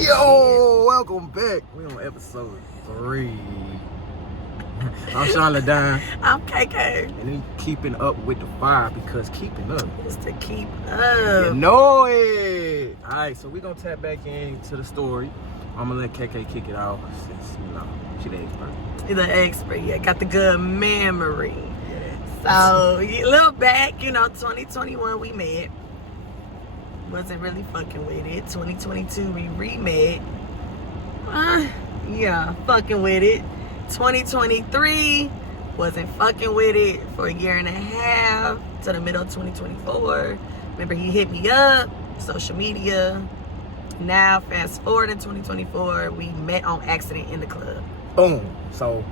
Yo, welcome back. We on episode 3. I'm Shawn. I'm KK. And we keeping up with the fire because keeping up is to keep up. You know it. Alright, so we're gonna tap back into the story. I'm gonna let KK kick it off since, she the expert. You're the expert, yeah. Got the good memory. Yeah. So, a little back, 2021 we met. Wasn't really fucking with it. 2022 we re-met. Fucking with it. 2023 wasn't fucking with it for a year and a half to the middle of 2024. Remember, he hit me up, social media. Now, fast forward in 2024, we met on accident in the club. Boom. So,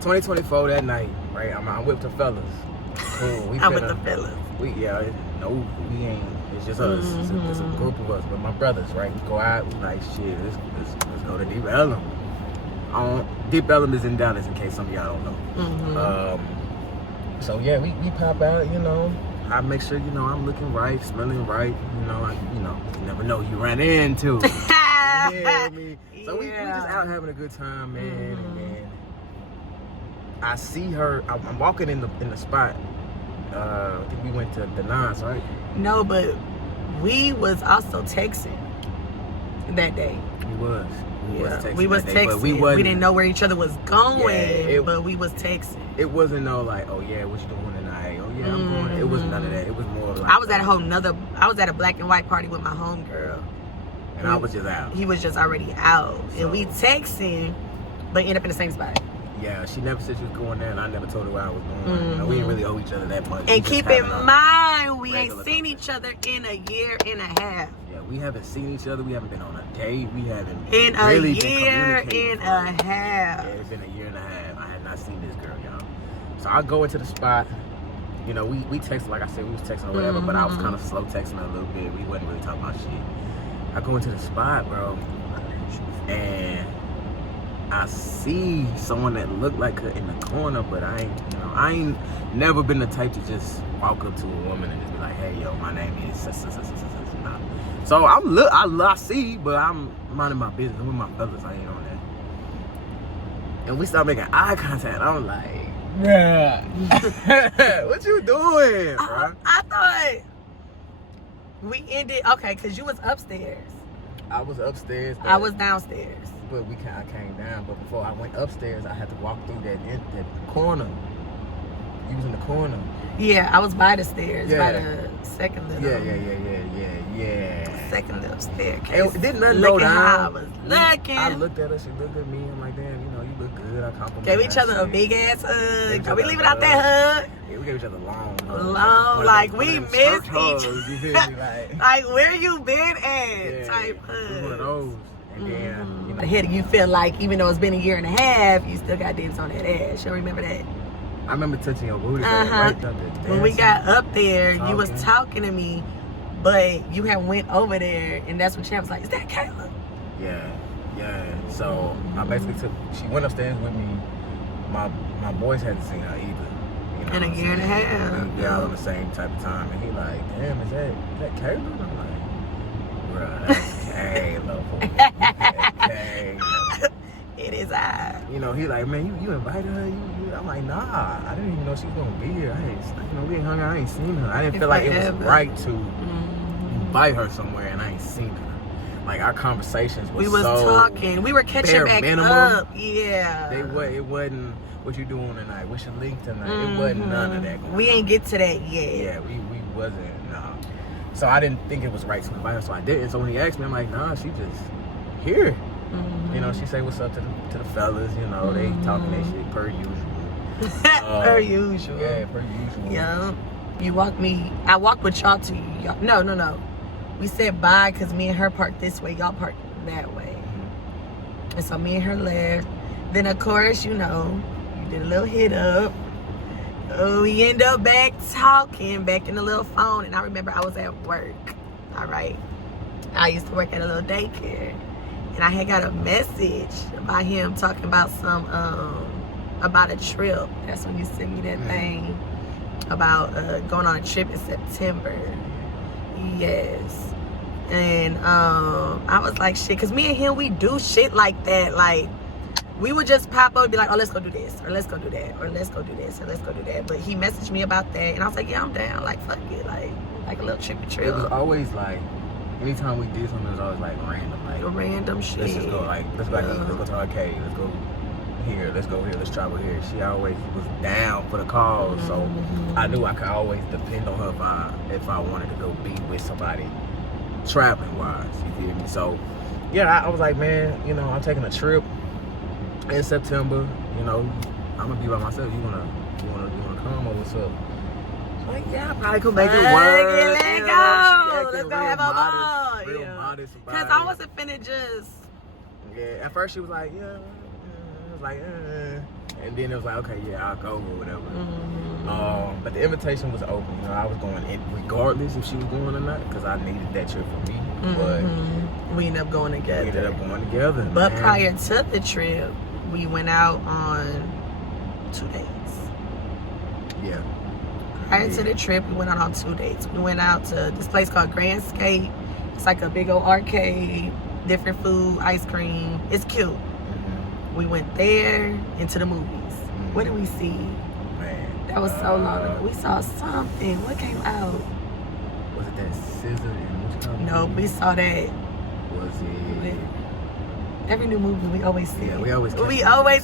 2024 that night, right? I'm with the fellas. Cool. I'm with the fellas. We ain't. It's just us. It's a group of us, but my brothers, right? We go out. We like shit. Let's go to Deep Ellum. Deep Ellum is in Dallas, in case some of y'all don't know. So yeah, we pop out. I make sure I'm looking right, smelling right. You never know who you ran into. You hear me? So we just out having a good time, man. And then I see her. I'm walking in the spot. I think we went to the Nines, right? No, but we was also texting that day. We was texting. But we didn't know where each other was going, but we was texting. It wasn't no like, oh yeah, what you doing tonight? Oh yeah, I'm going. It wasn't none of that. It was more like I was at a black and white party with my homegirl. And I was just out. He was just already out. So, and we texting, but ended up in the same spot. Yeah, she never said she was going there, and I never told her where I was going. We didn't really owe each other that much. And keep in mind, we ain't seen each other in a year and a half. Yeah, we haven't seen each other. We haven't been on a date. We haven't in really a year and a half. Yeah, it's been a year and a half. I have not seen this girl, y'all. So I go into the spot. We texted, like I said, we was texting or whatever, but I was kind of slow texting her a little bit. We wasn't really talking about shit. I go into the spot, bro, and I see someone that looked like her in the corner, but I ain't never been the type to just walk up to a woman and just be like, hey, yo, my name is nah. So I see, but I'm minding my business. I'm with my fellas. I ain't on that. And we start making eye contact. I'm like, bruh, what you doing, bruh? I thought we ended, because you was upstairs. I was upstairs. I was downstairs. But I came down. But before I went upstairs, I had to walk through that corner. You was in the corner. Yeah, I was by the stairs, by the second little. Yeah. Second little staircase. It didn't nothing go down. How I was looking. I looked at her. She looked at me. I'm like, damn, you look good. I complimented. Gave each other a big ass hug. Are we leaving out that hug? Yeah, we gave each other long, like we missed each other. Like where you been at? Type hug. One of those. And then, ahead, you feel like even though it's been a year and a half, you still got dibs on that ass. You remember that? I remember touching your booty. Right when we got up there, you was talking to me, but you had went over there, and that's when Champ was like, "Is that Kayla?" Yeah. So I basically she went upstairs with me. My boys hadn't seen her either. In a year and a half. Yeah, on the same type of time, and he like, damn, is that Kayla? I'm like, bruh, that's Kayla. Kayla. It is I. He like, man, you invited her? I'm like, nah, I didn't even know she was gonna be here. We ain't hung out. I ain't seen her. I didn't feel like it was right to invite her somewhere, and I ain't seen her. Like our conversations was talking. We were catching back up. Yeah. It wasn't what you doing tonight. What's your link tonight? It wasn't none of that. We ain't get to that yet. Yeah, we wasn't. No. So I didn't think it was right to invite her, so I didn't. So when he asked me, I'm like, nah, she just here. She say what's up to the fellas. They talking that shit per usual. Per usual. Yeah, per usual. Yeah. I walked with y'all to y'all. No. We said bye because me and her parked this way. Y'all parked that way. And so me and her left. Then, of course, you did a little hit up. Oh, we end up back talking, back in the little phone. And I remember I was at work. All right. I used to work at a little daycare. And I had got a message about him talking about about a trip. That's when you sent me that thing about going on a trip in September. Yes. And I was like, shit, because me and him, we do shit like that. Like, we would just pop up and be like, oh, let's go do this, or let's go do that, or let's go do this, or let's go do that. But he messaged me about that, and I was like, yeah, I'm down. Like, fuck it. Like a little trippy trip. It was always like, anytime we did something, it was always like random. Like, a random shit. Let's just go, like, let's go eat, let's go to the arcade, let's go here, let's go here, let's travel here. She always was down for the cause, so I knew I could always depend on her if I wanted to go be with somebody traveling wise, you feel me? So yeah, I was like, man, you know, I'm taking a trip in September, you know, I'm gonna be by myself. You wanna come or what's up? Like, yeah, I probably could make it work. Let's You go. know, Let's go have a ball. real modest about Because it. I wasn't finna just. Yeah, at first she was like, yeah. I was like, and then it was like, okay, yeah, I'll go or whatever. But the invitation was open. You know, I was going in regardless if she was going or not, because I needed that trip for me. But we ended up going together. man. But prior to the trip, we went out on 2 dates. Yeah. Prior to the trip, we went out on 2 dates. We went out to this place called Grand Skate. It's like a big old arcade, different food, ice cream. It's cute. We went there into the movies. What did we see? Man. That was so long ago. We saw something. What came out? Was it that Scissor and which kind? No, we saw that. Was it? Every new movie we always see. Yeah, we always catch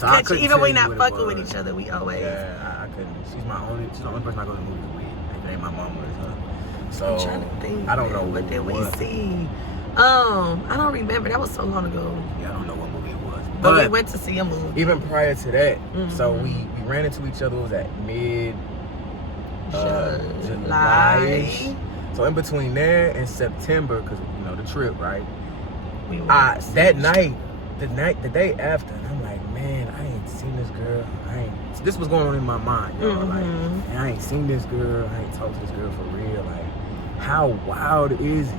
I it. couldn't Even tell we you not what it fucking with was. each other, we always. Yeah, I couldn't. She's the only person I go to the movies with. It ain't my mama, it's her. So I'm trying to think. I don't know what did we what. see. I don't remember. That was so long ago. Yeah, I don't know what movie it was. But we went to see a movie. Even prior to that, so we ran into each other. It was at mid July. So in between there and September, because you know the trip, right? We went That night, the day after, and I'm like, man, I ain't seen this girl. This was going on in my mind, you know, like, man, I ain't seen this girl. I ain't talked to this girl for real. Like, how wild is it?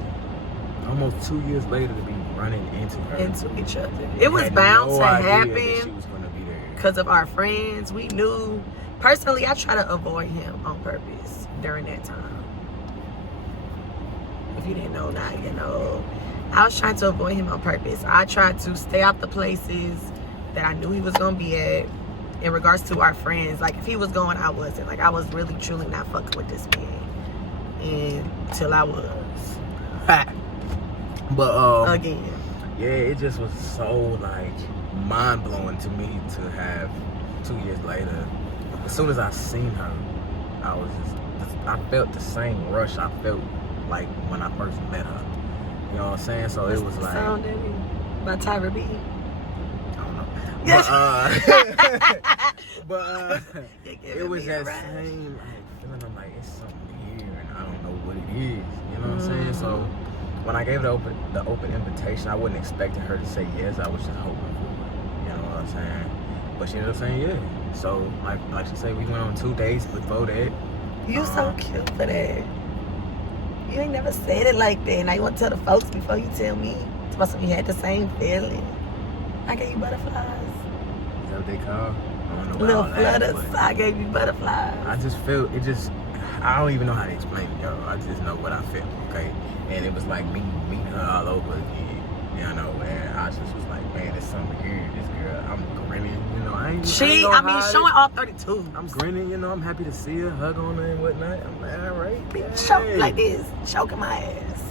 Almost 2 years later to be running into her. into each other. It was bound to happen She was gonna be there. because of our friends. We knew. Personally, I try to avoid him on purpose during that time. If you didn't know now, you know. I was trying to avoid him on purpose. I tried to stay out the places that I knew he was gonna be at. In regards to our friends, like if he was going, I wasn't. Like I was really truly not fucking with this man until I was. But Again. yeah, it just was so like mind blowing to me to have 2 years later. As soon as I seen her, I felt the same rush I felt like when I first met her. You know what I'm saying? So it was like Sound by Tyra B. But it was that same like feeling. I'm like, it's something here, and I don't know what it is. You know what I'm saying? So when I gave the open invitation, I wasn't expecting her to say yes. I was just hoping for it. You know what I'm saying? But she ended up saying yeah. So like she said, we went on 2 dates before that. You so cute for that. You ain't never said it like that. Now you want to tell the folks before you tell me. It's supposed to be had the same feeling. I gave you butterflies. Is that what they call? I don't know. Little about all that, flutters. but I gave you butterflies. I just felt it. I don't even know how to explain it, yo. I just know what I felt. Okay, and it was like me meeting her all over again. You know, and I just was like, man, there's something here. This girl, I'm grinning. You know, I ain't showing all 32. I'm grinning. You know, I'm happy to see her, hug on her and whatnot. I'm like, all right, Bitch, choke like this, choking my ass.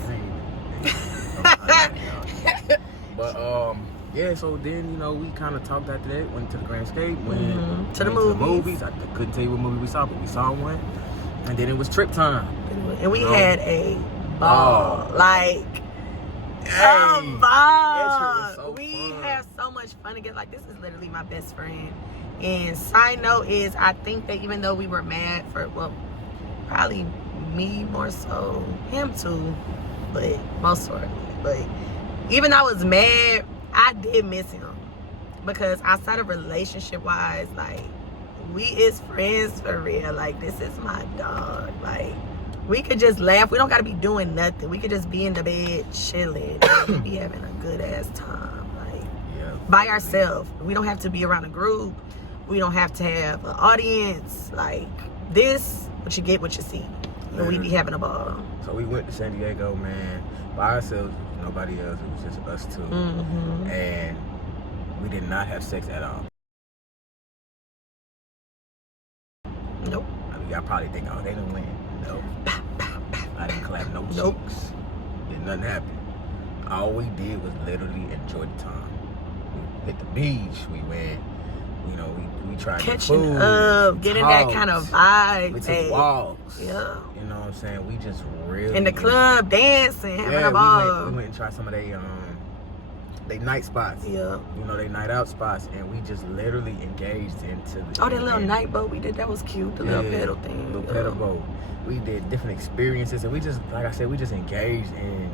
But yeah, so then, you know, we kind of talked after that, went to the Grand Skate, went to the movies. I couldn't tell you what movie we saw, but we saw one. And then it was trip time. And we had a ball. Like, a ball. That shit was so we fun. had so much fun together. Like, this is literally my best friend. And side note is, I think that even though we were mad for, well, probably me more so, him too, but most certainly. But even though I was mad, I did miss him. Because outside of relationship wise, like, we is friends for real. Like, this is my dog. Like, we could just laugh. We don't gotta be doing nothing. We could just be in the bed chilling and be having a good ass time. Like, by ourselves. We don't have to be around a group. We don't have to have an audience. Like, this, what you get, what you see. And we be having a ball. So we went to San Diego, man, by ourselves, nobody else. It was just us two. And we did not have sex at all. Nope. I mean, y'all probably think, oh, they didn't win. Nope. I didn't clap no cheeks. Did nothing happen. All we did was literally enjoy the time. We hit the beach. We went, you know, we tried catching food, up, getting talks, that kind of vibe. We took walks. Yeah. You know what I'm saying? We just really in the club, dancing, having a ball. We went and tried some of they night spots. Yeah. You know, they night out spots, and we just literally engaged into the that little night boat we did, that was cute. The little pedal thing. Little pedal boat. We did different experiences, and we just, like I said, we just engaged in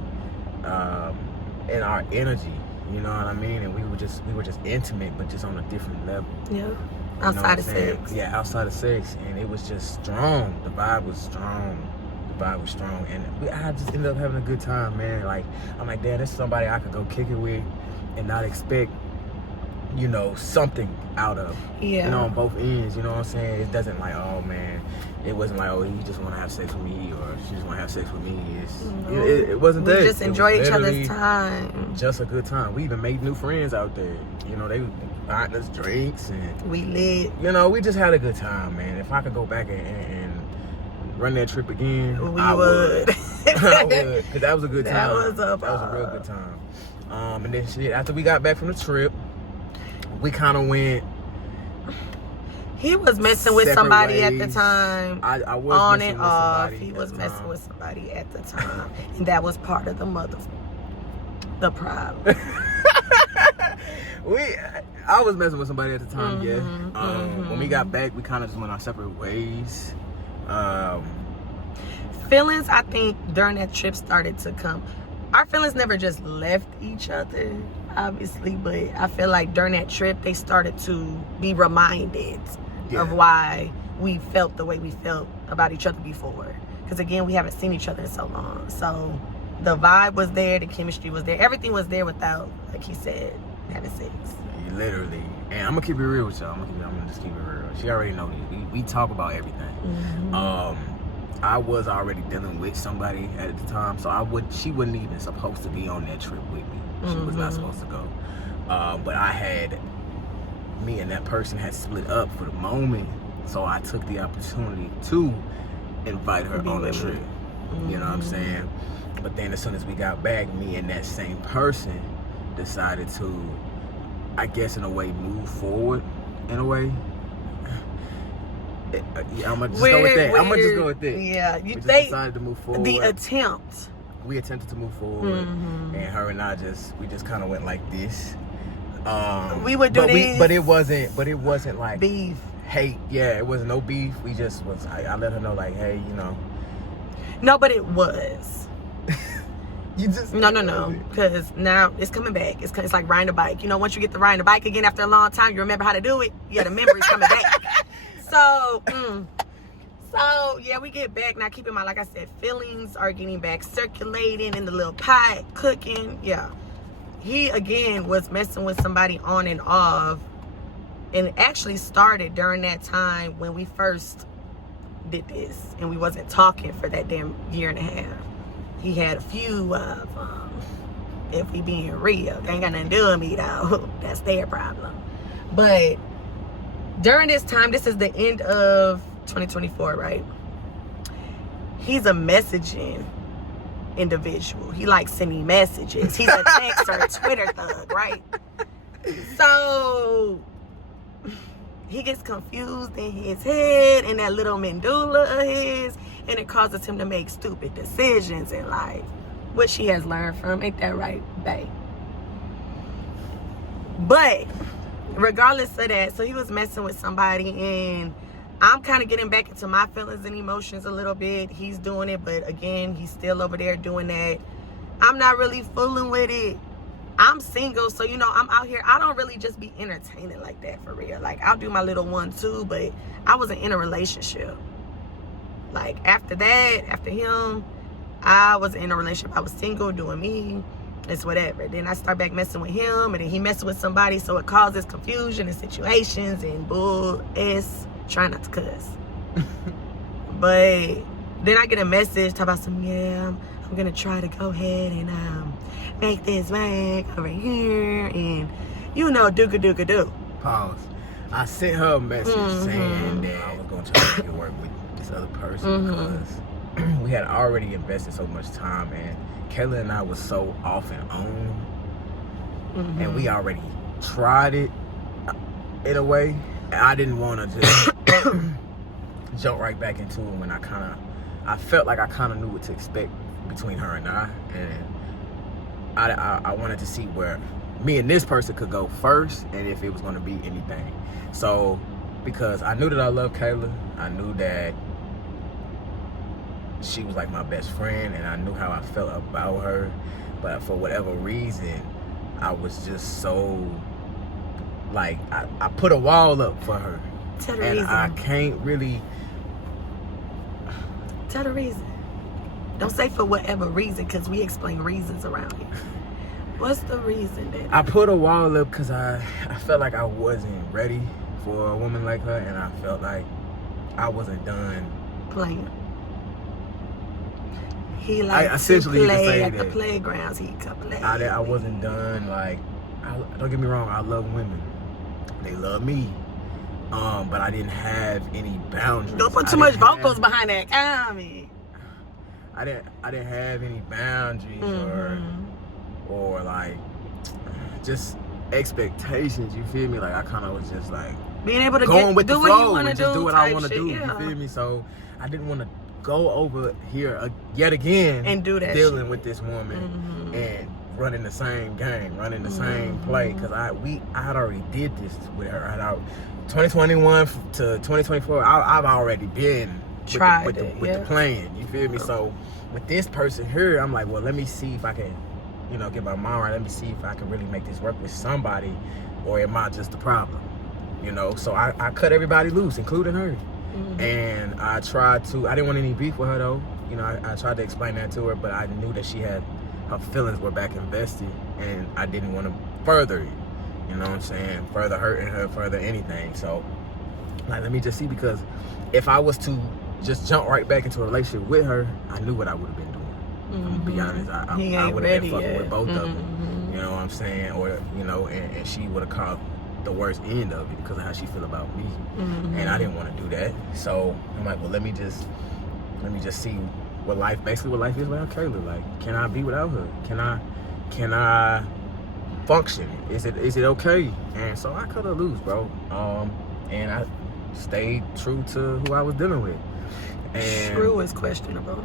our energy. You know what I mean? And we were just intimate, but just on a different level. Yeah. Outside of sex. Yeah, outside of sex, and it was just strong. The vibe was strong. And I just ended up having a good time, man. Like, I'm like, damn, this is somebody I could go kick it with and not expect, you know, something out of. Yeah. You know, on both ends, you know what I'm saying? It doesn't like, oh, man, it wasn't like, oh, you just want to have sex with me, or she just want to have sex with me. It wasn't that. We just enjoy each other's time. Just a good time. We even made new friends out there. You know, they buying us drinks, and we lit. You know, we just had a good time, man. If I could go back and run that trip again, I would. I would, because that was a good time. That was a real good time. And then shit, after we got back from the trip, we kind of went. He was messing with somebody at the time. I was on and off. He was messing with somebody at the time, and that was part of the problem. I was messing with somebody at the time. When we got back, we kind of just went our separate ways. Feelings, I think, during that trip started to come. Our feelings never just left each other, obviously, but I feel like during that trip, they started to be reminded of why we felt the way we felt about each other before. Because, again, we haven't seen each other in so long. So the vibe was there, the chemistry was there, everything was there without, like he said, having sex. Literally. And I'm going to keep it real with y'all. I'm going to just keep it real. She already knows me. We talk about everything. I was already dealing with somebody at the time, so she wasn't even supposed to be on that trip with me. She was not supposed to go. But me and that person had split up for the moment, so I took the opportunity to invite her on the trip. You know what I'm saying? But then as soon as we got back, me and that same person decided to, I guess in a way, move forward in a way. I'm gonna just go with that. Yeah, we decided to move forward. The attempt. We attempted to move forward, and her and I just kind of went like this. We would do this, but it wasn't like beef, hate. Yeah, it wasn't no beef. We just was. I let her know like, hey, you know. No, but it was. You just no, because now it's coming back. It's like riding a bike. You know, once you get to riding a bike again after a long time, you remember how to do it. Yeah, the memory's coming back. So yeah, we get back. Now, keep in mind, like I said, feelings are getting back circulating in the little pot, cooking. Yeah. He, again, was messing with somebody on and off. And it actually started during that time when we first did this. And we wasn't talking for that damn year and a half. He had a few of if we being real. They ain't got nothing to do with me, though. That's their problem. But during this time, this is the end of 2024, right? He's a messaging individual. He likes sending messages. He's a texter, Twitter thug, right? So he gets confused in his head, in that little medulla of his, and it causes him to make stupid decisions in life, which he has learned from. Ain't that right, babe? But regardless of that, so he was messing with somebody, and I'm kind of getting back into my feelings and emotions a little bit. He's doing it, but again, he's still over there doing that. I'm not really fooling with it. I'm single, so, you know, I'm out here. I don't really just be entertaining like that, for real. Like, I'll do my little one, too, but I wasn't in a relationship. Like, after that, after him, I was in a relationship. I was single, doing me. It's whatever. Then I start back messing with him, and then he messing with somebody, so it causes confusion and situations and bull ass. Try not to cuss. But Then I get a message talking about some, I'm gonna try to go ahead and make this work over here, and do. Pause. I sent her a message saying that I was gonna try to make it work with this other person because we had already invested so much time, and Kayla and I was so off and on, and we already tried it in a way. And I didn't want to just jump right back into it when I felt like I kind of knew what to expect between her and I wanted to see where me and this person could go first, and if it was going to be anything. So, because I knew that I loved Kayla, I knew that she was like my best friend, and I knew how I felt about her, but for whatever reason, I was just so, like, I put a wall up for her. Tell the and reason. I can't really... Tell the reason. Don't say for whatever reason, because we explain reasons around here. What's the reason then? I put a wall up because I felt like I wasn't ready for a woman like her, and I felt like I wasn't done playing. He likes to play at the playgrounds. He could play. I wasn't done. Like, don't get me wrong, I love women. They love me. But I didn't have any boundaries. Don't put too much vocals behind that comment. I didn't have any boundaries or like just expectations. You feel me? Like, I kind of was just like being able to going with do the what flow you want to and just do what I want to do. Yeah. You feel me? So I didn't want to go over here yet again and do that dealing with this woman and running the same game, running the same play, because I had already did this with her. 2021 to 2024, I've already been with the plan. You feel me? So with this person here, I'm like, well, let me see if I can, get my mind right. Let me see if I can really make this work with somebody, or am I just the problem? So I cut everybody loose, including her. And I didn't want any beef with her though. I tried to explain that to her, but I knew that her feelings were back invested, and I didn't want to further it. You know what I'm saying? Further hurting her, further anything. So, like, let me just see, because if I was to just jump right back into a relationship with her, I knew what I would have been doing. I'm gonna be honest. I would have been fucking with both of them. You know what I'm saying? Or, and she would have caught the worst end of it because of how she feel about me. And I didn't want to do that. So I'm like, well, let me just see what life is without Kayla. Like, can I be without her? Can I function? Is it okay? And so I cut her loose, bro. And I stayed true to who I was dealing with. And true is questionable.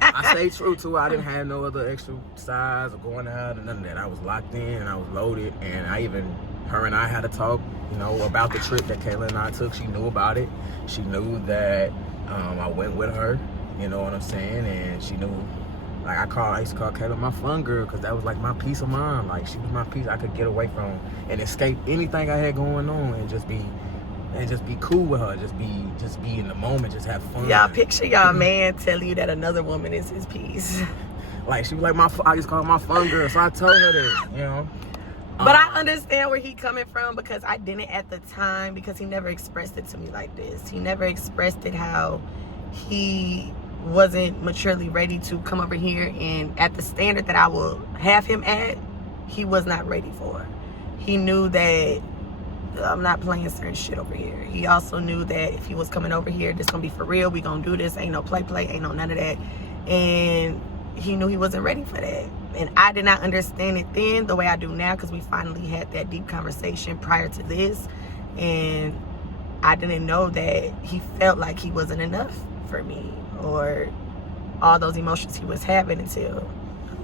I stayed true to her. I didn't have no other extra sides or going out or none of that. I was locked in and I was loaded. And her and I had a talk, about the trip that Kayla and I took. She knew about it. She knew that I went with her. You know what I'm saying? And she knew. Like, I used to call Kayla my fun girl, because that was like my peace of mind. Like, she was my peace I could get away from and escape anything I had going on and just be cool with her. Just be in the moment, just have fun. Y'all picture y'all man telling you that another woman is his peace. Like, she was like I used to call her my fun girl, so I told her that, But I understand where he coming from, because I didn't at the time, because he never expressed it to me like this. He never expressed it how he wasn't maturely ready to come over here, and at the standard that I will have him at, he was not ready for. He knew that I'm not playing certain shit over here. He also knew that if he was coming over here, this gonna be for real. We gonna do this. Ain't no play, ain't no none of that. And he knew he wasn't ready for that. And I did not understand it then the way I do now, because we finally had that deep conversation prior to this. And I didn't know that he felt like he wasn't enough for me, or all those emotions he was having, until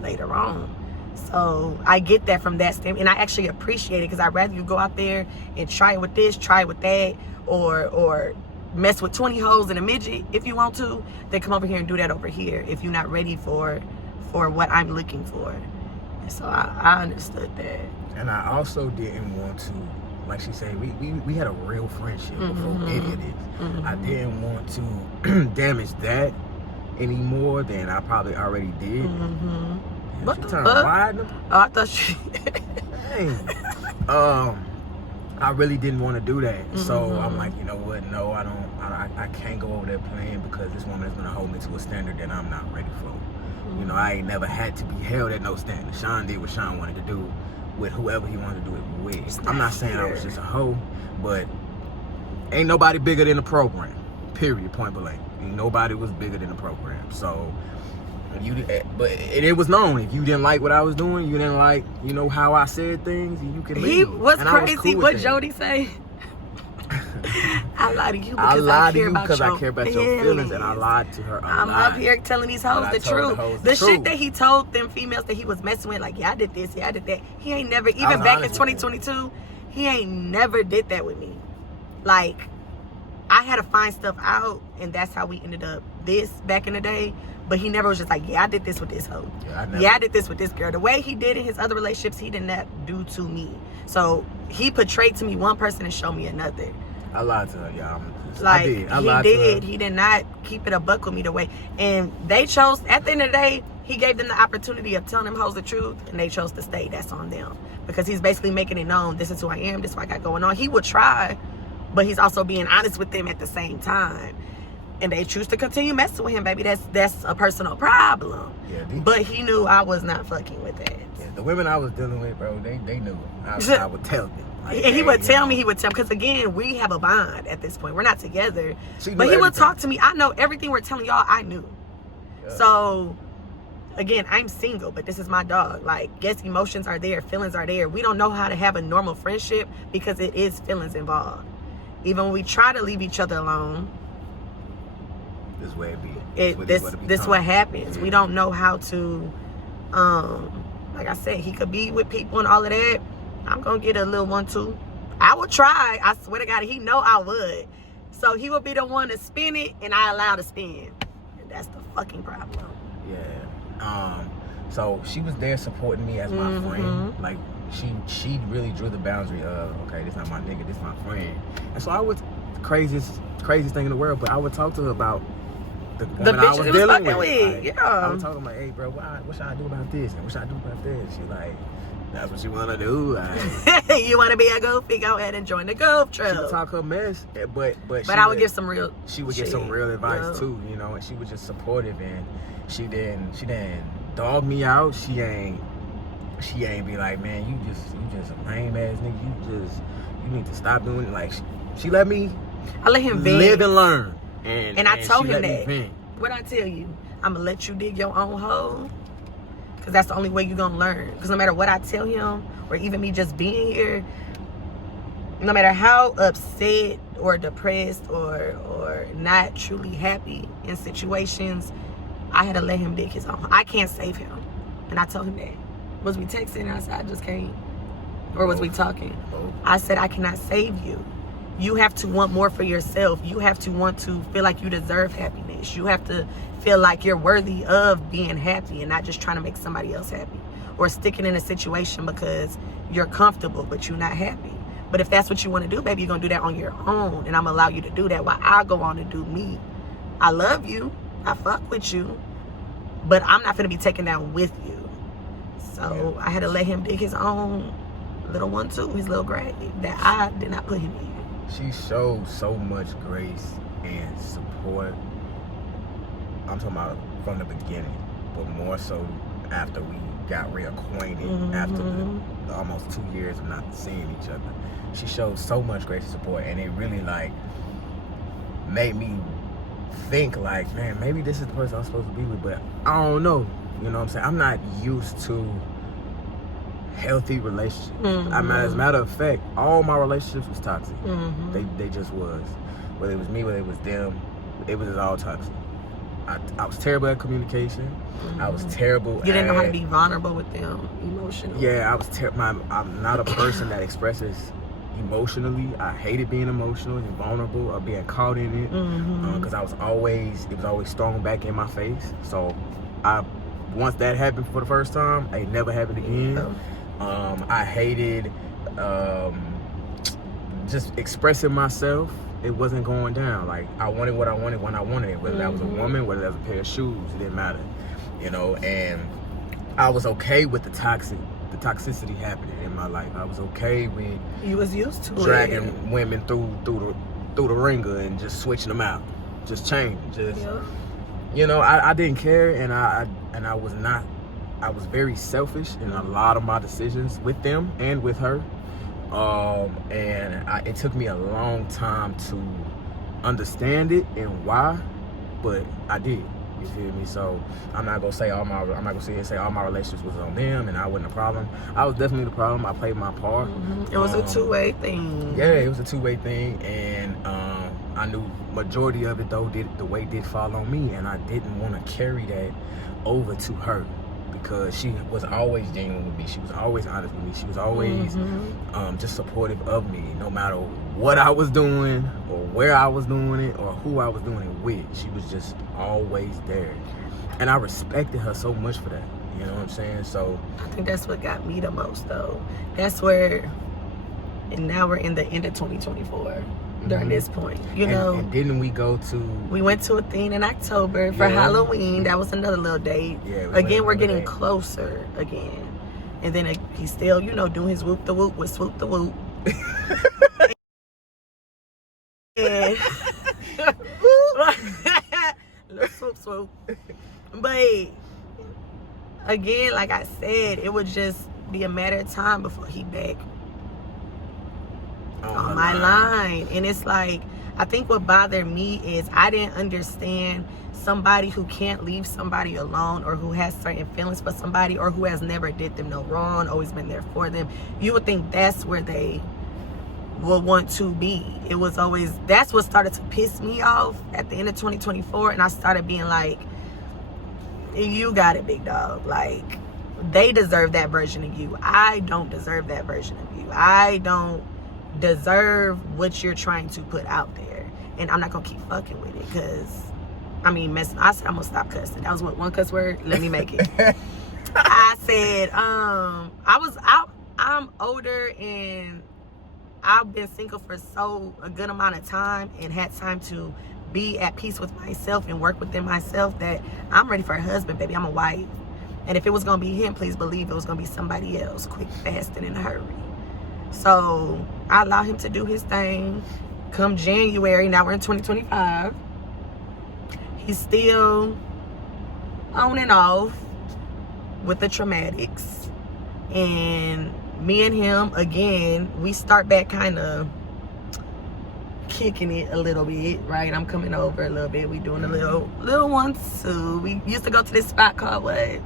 later on. So I get that from that standpoint, and I actually appreciate it, because I'd rather you go out there and try it with this, try it with that, or mess with 20 hoes and a midget if you want to, than come over here and do that over here if you're not ready for what I'm looking for. And so I understood that. And I also didn't want to, like she said, we had a real friendship before any of this. I didn't want to damage that any more than I probably already did. What she the trying fuck? to ride them? Oh, I thought she... Dang. I really didn't want to do that. So I'm like, you know what? No, I can't go over there playing because this woman is going to hold me to a standard that I'm not ready for. You know, I ain't never had to be held at no standard. Shawn did what Shawn wanted to do with whoever he wanted to do it with. I'm not saying I was just a hoe, but ain't nobody bigger than the program. Period. Point blank. Nobody was bigger than the program. So, it was known. If you didn't like what I was doing, you didn't like, you know, how I said things, you can leave. What's crazy? What Jody say? I lied to you because I care about your feelings, and I lied to her a lot. I'm up here telling these hoes the truth. The shit that he told them females that he was messing with, like, yeah, I did this, yeah, I did that. He ain't never, even back in 2022, he ain't never did that with me. Like, I had to find stuff out, and that's how we ended up this back in the day. But he never was just like, yeah, I did this with this hoe. I did this with this girl. The way he did in his other relationships, he did not do to me. So he portrayed to me one person and showed me another. I lied to her, y'all. Like, he did not keep it a buck with me the way. And they chose, at the end of the day, he gave them the opportunity of telling them hoes the truth, and they chose to stay. That's on them. Because he's basically making it known, this is who I am, this is what I got going on. He would try, but he's also being honest with them at the same time. And they choose to continue messing with him, baby. That's a personal problem. Yeah, but he knew I was not fucking with that. Yeah, the women I was dealing with, bro, they knew. I would tell them. Like, and he would tell me, because again, we have a bond at this point. We're not together. But he would talk to me. I know everything we're telling y'all, I knew. Yeah. So, again, I'm single, but this is my dog. Like, yes, emotions are there, feelings are there. We don't know how to have a normal friendship because it is feelings involved. Even when we try to leave each other alone, this way it be. This what happens. Yeah. We don't know how to, like I said, he could be with people and all of that. I'm gonna get a little 1-2. I would try. I swear to God, he know I would. So he would be the one to spin it, and I allow to spin. And that's the fucking problem. Yeah. So she was there supporting me as my friend. Like, she really drew the boundary of, okay, this not my nigga, this my friend. And so I was craziest thing in the world, but I would talk to her about the woman I was dealing with. Like, yeah. I would talk to her like, hey, bro, what should I do about this? And what should I do about this? She like, that's what you want to do. Like, you want to be a goofy? Go ahead and join the goof trail. She would talk her mess, but I would give some real. She would give some real advice too, you know. And she was just supportive, and she didn't dog me out. She ain't be like, man, you just a lame ass nigga. You need to stop doing it. Like, she let me. I let him live and learn. And I told him that. What I tell you, I'm gonna let you dig your own hole. Because that's the only way you're going to learn. Because no matter what I tell him, or even me just being here, no matter how upset or depressed or not truly happy in situations, I had to let him dig his own. I can't save him. And I told him that. Was we texting? And I said, I just can't. Or was we talking? I said, I cannot save you. You have to want more for yourself. You have to want to feel like you deserve happiness. You have to feel like you're worthy of being happy and not just trying to make somebody else happy or sticking in a situation because you're comfortable but you're not happy. But if that's what you want to do, baby, you're going to do that on your own, and I'm going to allow you to do that while I go on and do me. I love you. I fuck with you. But I'm not going to be taken down with you. So I had to let him dig his own little 1-2, his little grave that I did not put him in. She showed so much grace and support. I'm talking about from the beginning, but more so after we got reacquainted, after the almost 2 years of not seeing each other. She showed so much grace and support, and it really, like, made me think, like, man, maybe this is the person I'm supposed to be with, but I don't know. You know what I'm saying? I'm not used to healthy relationships. I mean, as a matter of fact, all my relationships was toxic. They just was. Whether it was me, whether it was them, it was all toxic. I was terrible at communication. I was terrible. You didn't know how to be vulnerable with them emotionally. Yeah, I was I'm not a person that expresses emotionally. I hated being emotional and vulnerable or being caught in it because it was always thrown back in my face. So once that happened for the first time, it never happened again. I hated just expressing myself. It wasn't going down. Like, I wanted what I wanted when I wanted it, whether that was a woman, whether that was a pair of shoes, it didn't matter, you know. And I was okay with the toxic the toxicity happening in my life. I was okay with you was used to dragging women through the ringer and just switching them out, just changing, you know, I didn't care, and I was not. I was very selfish in a lot of my decisions with them and with her. It took me a long time to understand it and why, but I did. You feel me? So I'm not gonna say all my relationships was on them and I wasn't a problem. I was definitely the problem. I played my part. It was a two-way thing. Yeah, it was a two-way thing, and I knew majority of it though the weight did fall on me, and I didn't want to carry that over to her. Because she was always genuine with me. She was always honest with me. She was always just supportive of me, no matter what I was doing or where I was doing it or who I was doing it with. She was just always there. And I respected her so much for that. You know what I'm saying? So I think that's what got me the most, though. That's where, and now we're in the end of 2024. During this point, you know. And didn't we go to... We went to a thing in October for Halloween. That was another little date. Yeah. Again, we're getting closer again. And then he's still, you know, doing his whoop the whoop with swoop the whoop. And... little swoop swoop. But again, like I said, it would just be a matter of time before he back on my line. And it's like, I think what bothered me is I didn't understand somebody who can't leave somebody alone, or who has certain feelings for somebody, or who has never did them no wrong, always been there for them. You would think that's where they will want to be. It was always, that's what started to piss me off at the end of 2024. And I started being like, you got it, big dog. Like, they deserve that version of you. I don't deserve that version of you. I don't deserve what you're trying to put out there, and I'm not gonna keep fucking with it. Because I said I'm gonna stop cussing. That was what, one cuss word? Let me make it. I said I'm older, and I've been single for a good amount of time, and had time to be at peace with myself and work within myself, that I'm ready for a husband, baby. I'm a wife, and if it was gonna be him, please believe it was gonna be somebody else, quick, fast, and in a hurry. So I allow him to do his thing. Come January, now we're in 2025, he's still on and off with the traumatics. And me and him, again, we start back kind of kicking it a little bit, right? I'm coming over a little bit. We doing a little 1-2. We used to go to this spot called what?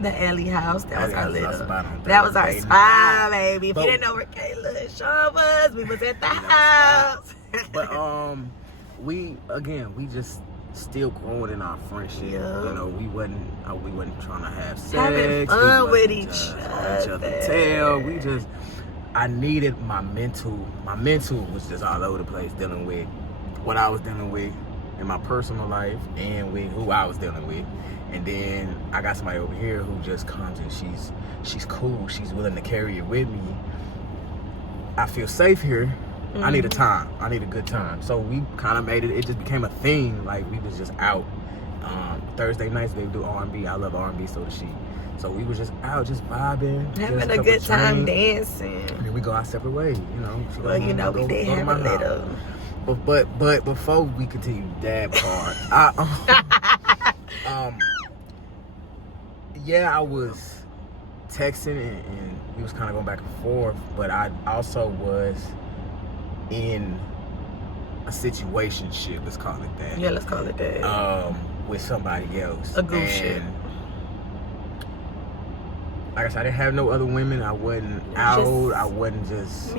The Alley House. That was our little. That was our spot, baby. If you didn't know where Kayla and Shawn was, we was at the house. But we just still growing in our friendship. Yeah. You know, we wasn't trying to have sex. Having fun with each other. We just, I needed my mental was just all over the place, dealing with what I was dealing with in my personal life and with who I was dealing with. And then I got somebody over here who just comes and she's cool. She's willing to carry it with me. I feel safe here. I need a time. I need a good time. So we kind of made it. It just became a thing. Like, we was just out. Thursday nights they do R&B. I love R&B, so does she. So we was just out, just vibing, having a good time dancing. And then we go our separate ways. You know. Well, you know, we did have a little. But before we continue that part, yeah, I was texting and we was kind of going back and forth, but I also was in a situationship, let's call it that. Yeah, let's call it that. With somebody else. A goof shit. Like I said, I didn't have no other women. I wasn't out. I wasn't just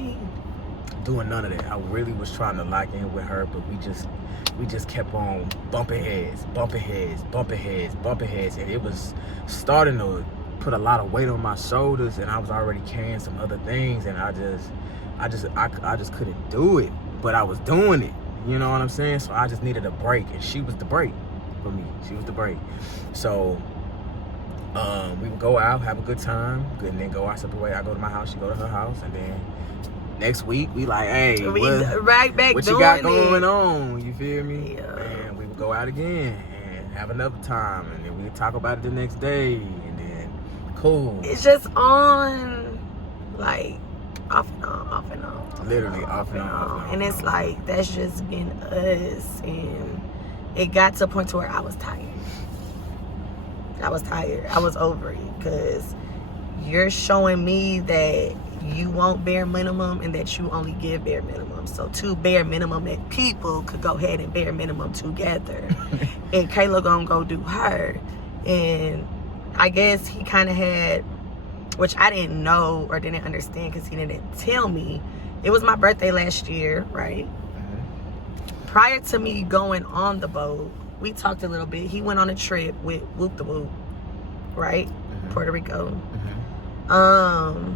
doing none of that. I really was trying to lock in with her, but we just kept on bumping heads, and it was starting to put a lot of weight on my shoulders, and I was already carrying some other things, and I just couldn't do it, but I was doing it. You know what I'm saying? So I just needed a break, and she was the break for me. She was the break. So we would go out, have a good time, and then go our separate way. I go to my house, she go to her house, and then next week we like, hey, what you got going on? You feel me? Yeah. And we would go out again and have another time, and then we would talk about it the next day, and then Cool. It's just on, like, off and on. Literally off and on. And it's like, that's just been us. And it got to a point to where I was tired. I was over it. Because you're showing me that you want bare minimum and that you only give bare minimum. So two bare minimum that people could go ahead and bare minimum together. And Kayla gonna go do her. And I guess he kind of had, which I didn't know or didn't understand because he didn't tell me. It was my birthday last year, right? Mm-hmm. Prior to me going on the boat, we talked a little bit. He went on a trip with Whoop the Whoop, right? Mm-hmm. Puerto Rico. Mm-hmm.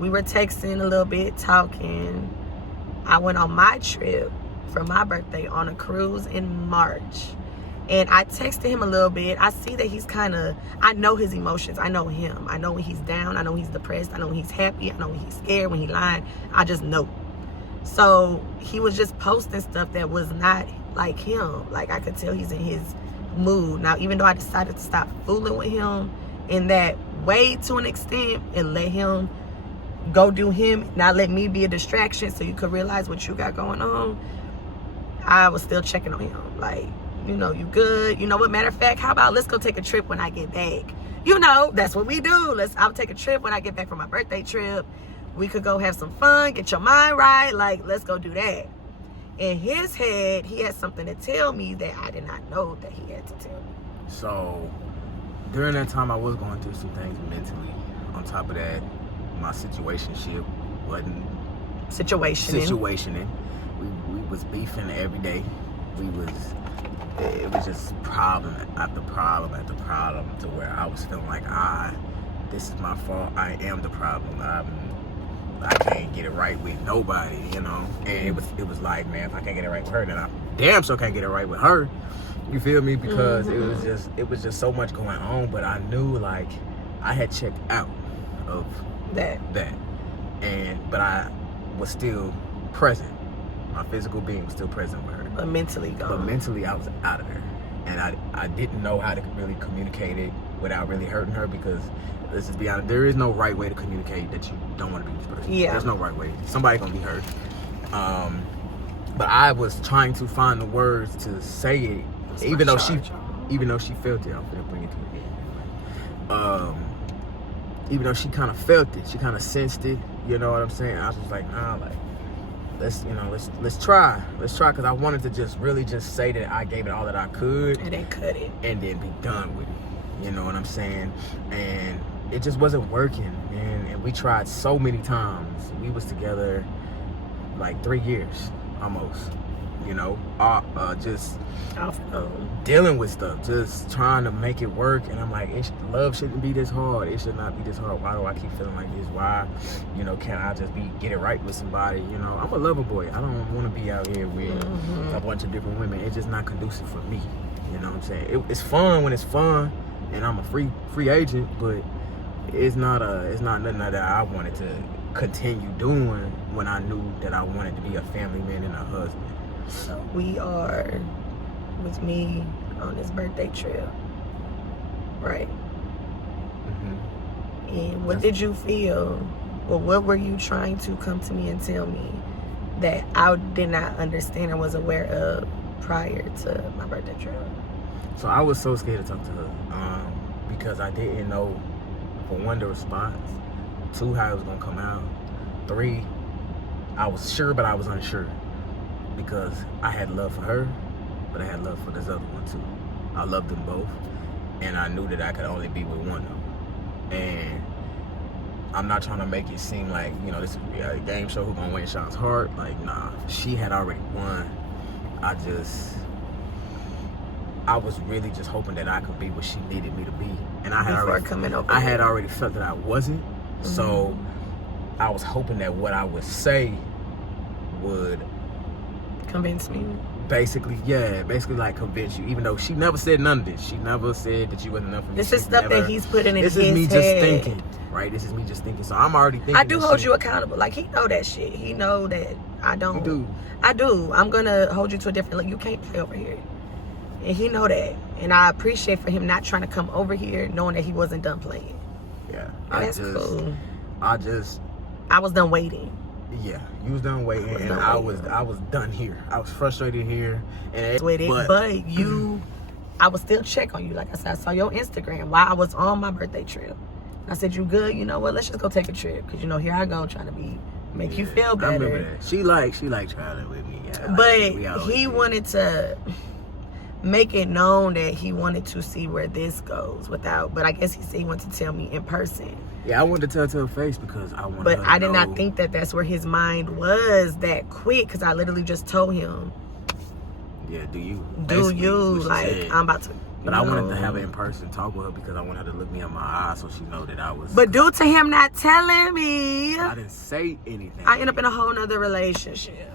We were texting a little bit, talking. I went on my trip for my birthday on a cruise in March. And I texted him a little bit. I see that he's kind of, I know his emotions. I know him. I know when he's down. I know when he's depressed. I know when he's happy. I know when he's scared, when he's lying. I just know. So he was just posting stuff that was not like him. Like, I could tell he's in his mood. Now, even though I decided to stop fooling with him in that way to an extent and let him go do him, not let me be a distraction so you could realize what you got going on, I was still checking on him. Like, you know, you good? You know what? Matter of fact, how about let's go take a trip when I get back? You know, that's what we do. I'll take a trip when I get back from my birthday trip. We could go have some fun, get your mind right. Like, let's go do that. In his head, he had something to tell me that I did not know that he had to tell me. So, during that time, I was going through some things mentally. On top of that, my situationship wasn't situationing. We was beefing every day. It was just problem after problem after problem to where I was feeling like, this is my fault. I am the problem. I can't get it right with nobody, you know. And it was like, man, if I can't get it right with her, then I damn sure can't get it right with her. You feel me? Because it was just so much going on. But I knew, like, I had checked out of that, but I was still present. My physical being was still present with her. But mentally gone. But mentally, I was out of there. And I didn't know how to really communicate it without really hurting her, because, let's just be honest, there is no right way to communicate that you don't want to be with this person. Yeah. There's no right way. Somebody's going to be hurt. But I was trying to find the words to say it, even though she felt it. I'm going to bring it to me. Even though she kind of felt it, she kind of sensed it, you know what I'm saying? I was just like, nah, like, let's try, because I wanted to just say that I gave it all that I could, and then cut it, and then be done with it. You know what I'm saying? And it just wasn't working, man. And we tried so many times. We was together like 3 years almost. You know, just dealing with stuff, just trying to make it work. And I'm like, love shouldn't be this hard. It should not be this hard. Why do I keep feeling like this? Why, you know, can't I just get it right with somebody? You know, I'm a lover boy. I don't want to be out here with a bunch of different women. It's just not conducive for me. You know what I'm saying? It's fun when it's fun, and I'm a free agent, but it's not nothing that I wanted to continue doing when I knew that I wanted to be a family man and a husband. So we are with me on this birthday trip, right? Mm-hmm. And what did you feel? Well, what were you trying to come to me and tell me that I did not understand or was aware of prior to my birthday trip? So I was so scared to talk to her because I didn't know, for one, the response, 2, how it was gonna come out, 3, I was sure but I was unsure. Because I had love for her, but I had love for this other one too. I loved them both, and I knew that I could only be with one of them. And I'm not trying to make it seem like, you know, this is a game show, who gonna win Shawn's heart. Like, nah, she had already won. I was really just hoping that I could be what she needed me to be. And I had already felt that I wasn't. Mm-hmm. So I was hoping that what I would say would convince me. Basically like convince you, even though she never said none of this. She never said that you wasn't enough for me. This is stuff that he's putting in his head. This is me just thinking, right? This is me just thinking. So I'm already thinking. I do hold you accountable. Like, he know that shit. He know that I don't. You do. I do. I'm gonna hold you to a different, like, you can't play over here. And he know that. And I appreciate for him not trying to come over here knowing that he wasn't done playing. Yeah. That's cool. I was done waiting. Yeah, you was done waiting, and I was done here. I was frustrated here, and but you, I would still check on you. Like I said, I saw your Instagram while I was on my birthday trip. I said, "You good? You know what? Let's just go take a trip, because you know here I go trying to make you feel better." I remember that. She like traveling with me. Yeah, but he wanted to make it known that he wanted to see where this goes without. But I guess he said he wanted to tell me in person. Yeah, I wanted to tell her to her face because I wanted. But I did not think that that's where his mind was that quick, because I literally just told him. Yeah, do you like said. I'm about to. But I wanted to have an in-person talk with her because I wanted her to look me in my eyes so she know that I was. But due to him not telling me, I didn't say anything. I end up in a whole nother relationship.